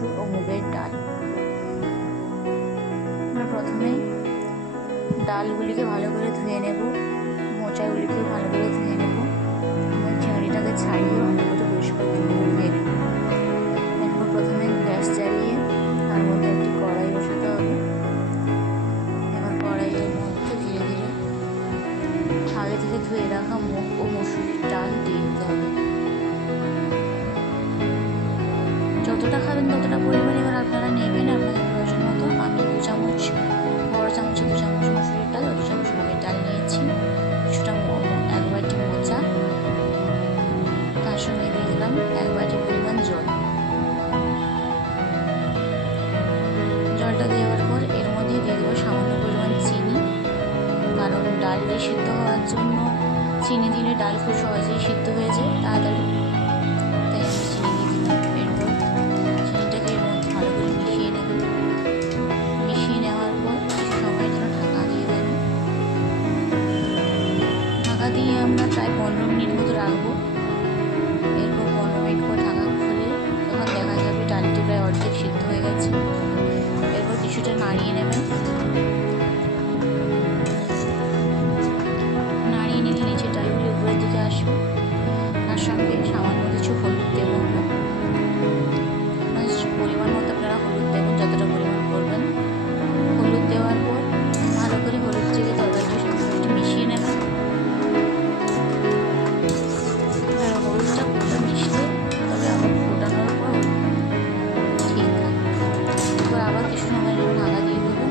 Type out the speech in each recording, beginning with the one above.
মসুর ও মুগের ডাল। আমরা প্রথমে ডালগুলিকে ভালো করে ধুয়ে নেব, মোচাগুলিকেও ভালো করে ধুয়ে নেব এবং চিংড়িটাকে ছাড়িয়ে ভালো করে পরিষ্কার করে ধুয়ে নেব। এরপর প্রথমে গ্যাস জ্বালিয়ে তার মধ্যে একটি কড়াই বসাতে হবে। এবার কড়াইয়ের মধ্যে ধীরে ধীরে আগে থেকে ধুয়ে রাখা মুগ ও মসুরির ডাল দিয়ে দিতে হবে। যতটা খাবেন ততটা পরিমাণ এবার আপনারা নেবেন আপনাদের প্রয়োজন মতো। আমি 2 চামচ, বড় চামচে 2 চামচ মসুরির ডাল ও 2 চামচ মুগের ডাল নিয়েছি। কিছুটা 1 বাটি মোচা, তার সঙ্গে দিয়ে দিলাম 1 বাটি পরিমাণ জল। জলটা দেওয়ার পর এর মধ্যে দিয়ে দেবো সামান্য পরিমাণ চিনি, কারণ ডালটি সিদ্ধ হওয়ার জন্য চিনি দিলে ডাল খুব সহজেই সিদ্ধ হয়ে যায় তাড়াতাড়ি, তাই আমি চিনি দিয়ে দিলাম। এরপর চিনিটাকে এর মধ্যে ভালো করে মিশিয়ে নেব। মিশিয়ে নেওয়ার পর কিছু সময়ের জন্য ঢাকা দিয়ে দেব। ঢাকা দিয়ে আমরা প্রায় 15 মিনিট মতো রাখবো। এরপর 15 মিনিট পর ঢাকা খুলে তখন দেখা যাবে ডালটি প্রায় অর্ধেক সিদ্ধ হয়ে গেছে। এরপর কিছুটা নাড়িয়ে নেবেন। নাড়িয়ে নিলে নিচের ডালগুলি উপরের দিকে আসবে। তার সঙ্গে সামান্য কিছু হলুদ দেবো আমরা। পরিমাণ মতো আপনারা হলুদ দেবেন, যতটা পরিমাণ করবেন। হলুদ দেওয়ার পর ভালো করে হলুদটিকে তরকারিটির সঙ্গে একটু মিশিয়ে নেবেন। হলুদটা পুরো মিশলে তবে আবার ফোটানোর পর ঠিক থাকে। এরপর আবার কিছু সময় জন্য ঢাকা দিয়ে দেবো।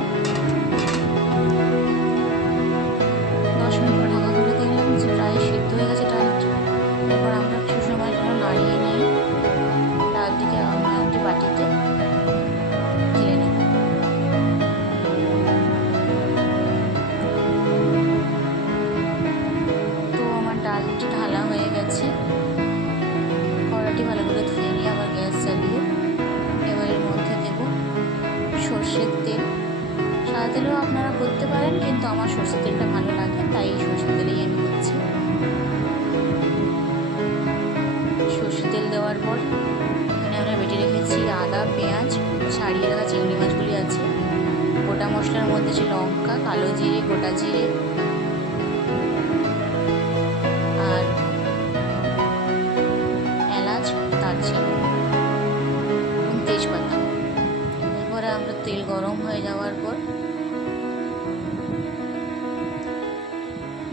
10 মিনিট পর ঢাকা খুলে দেখলাম যে প্রায় সিদ্ধ হয়ে গেছে ডালটি। এরপর আমরা কিছু সময়ের জন্য নাড়িয়ে নিয়ে ডালটিকে আমরা একটি বাটিতে ঢেলে নেব। তো আমার ডালটি ঢালা হয়ে গেছে। কড়াটি ভালো করে ধুয়ে নিয়ে আবার গ্যাস জ্বালিয়ে এবার এর মধ্যে দেব সর্ষের তেল। সাদা তেলেও আপনারা করতে পারেন, কিন্তু আমার সর্ষের তেলটা ভালো লাগে তাই এই সর্ষের তেলেই আমি করছি। সর্ষের তেল দেওয়ার পর এখানে আমরা বেটে রেখেছি আদা, পেঁয়াজ, ছাড়িয়ে রাখা চিংড়ি মাছগুলি আছে। গোটা মশলার মধ্যে আছে লঙ্কা, কালো জিরে, গোটা জিরে আর এলাচ, দারচিনি এবং তেজপাতা। এরপরে আমরা তেল গরম হয়ে যাওয়ার পর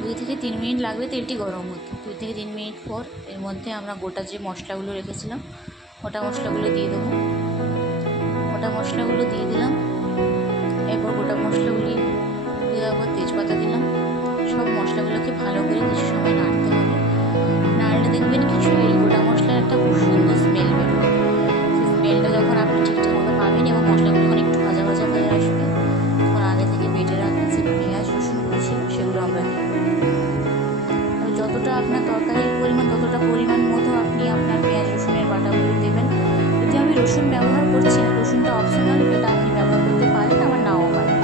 2 থেকে 3 মিনিট লাগবে তেলটি গরম হতে। 2 থেকে 3 মিনিট পর এর মধ্যে আমরা গোটা যে মশলাগুলো রেখেছিলাম গোটা মশলাগুলো দিয়ে দেবো। গোটা মশলাগুলো দিয়ে দিলাম। এরপর গোটা মশলাগুলি দিয়ে দেওয়ার পর তেজপাতা দিলাম। সব মশলাগুলোকে ভালো করে কিছু সময় নাড়তে হবে। নাড়লে দেখবেন কিছু এই গোটা মশলার একটা খুব সুন্দর স্মেল বেরোবে। সেই স্মেলটা যখন আপনি ঠিকঠাক মতো পাবেন এবং মশলাগুলো যখন একটু ভাজা ভাজা হয়ে আসবে তখন আগে থেকে বেটে রাখা যে পেঁয়াজ রসুনগুলো ছিল সেগুলো আমরা দিই। যতটা আপনার তরকারির পরিমাণ ততটা পরিমাণ মতো আপনি আপনার পেঁয়াজ রসুনের বাটাগুলো দেবেন। যদি আমি রসুন ব্যবহার করছি না, রসুনটা অপশনাল, এটা আপনি ব্যবহার করতে পারেন আবার নাও পারেন।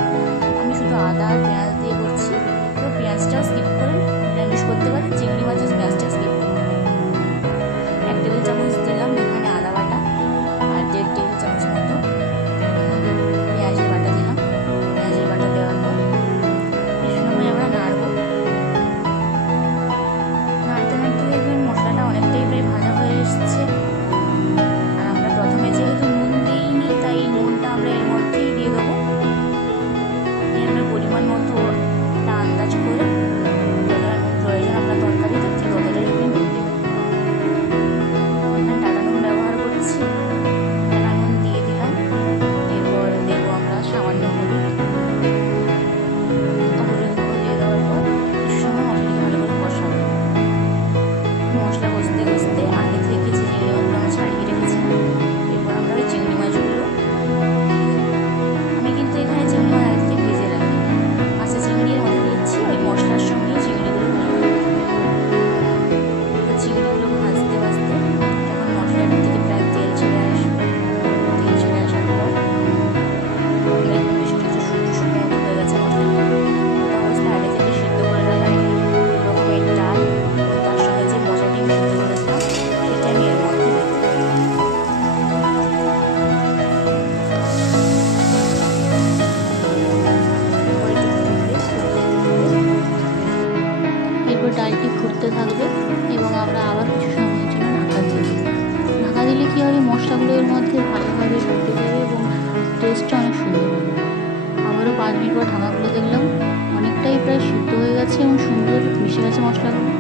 আমি শুধু আদা আর পেঁয়াজ দিয়ে করছি, তো পেঁয়াজটাও স্কিপ করেন, নিরামিষ করতে পারেন। চিংড়ি মাছের পেঁয়াজটা স্কিপ করতে পারেন। 1 টেবিল চামচ দিলাম এখানে আদা বাটা আর 1.5 টেবিল চামচ মতো এখানে পেঁয়াজের বাটা দিলাম। পেঁয়াজের বাটা দেওয়ার পর কিছু সময় আমরা নাড়বো। নাড়তে নাড়তে দেখবেন মশলাটা অনেকটাই প্রায় ভাজা হয়ে এসছে। আর আমরা প্রথমে যেহেতু নুন দিইনি তাই নুনটা আমরা এর মশলাগুলো এর মধ্যে ভালোভাবে ঢুকে যাবে এবং টেস্টটা অনেক সুন্দর হবে। আবারও 5 মিনিট পর ঢাকা খুলে দেখলাম অনেকটাই প্রায় সিদ্ধ হয়ে গেছে এবং সুন্দর মিশে গেছে মশলাগুলো।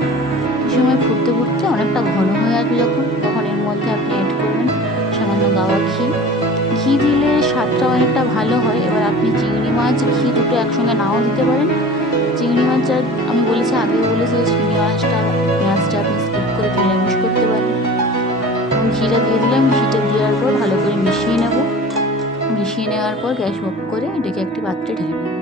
কিছু সময় ফুটতে ফুটতে অনেকটা ঘন হয়ে আসবে তখন এর মধ্যে আপনি অ্যাড করবেন সামান্য গাওয়া ঘি। ঘি দিলে স্বাদটা অনেকটা ভালো হয়। এবার আপনি চিংড়ি মাছ ঘি দুটো একসঙ্গে নাও দিতে পারেন। চিংড়ি মাছ আমি আগেও বলেছি যে চিংড়ি পেঁয়াজটা আপনি স্কিপ করে নিরামিষ করতে পারেন। এবং ঘিটা দিয়ে দিলাম। ঘিটা দেওয়ার পর ভালো করে মিশিয়ে নেওয়ার পর গ্যাস অফ করে এটাকে একটি পাত্রে ঢেলে নেব।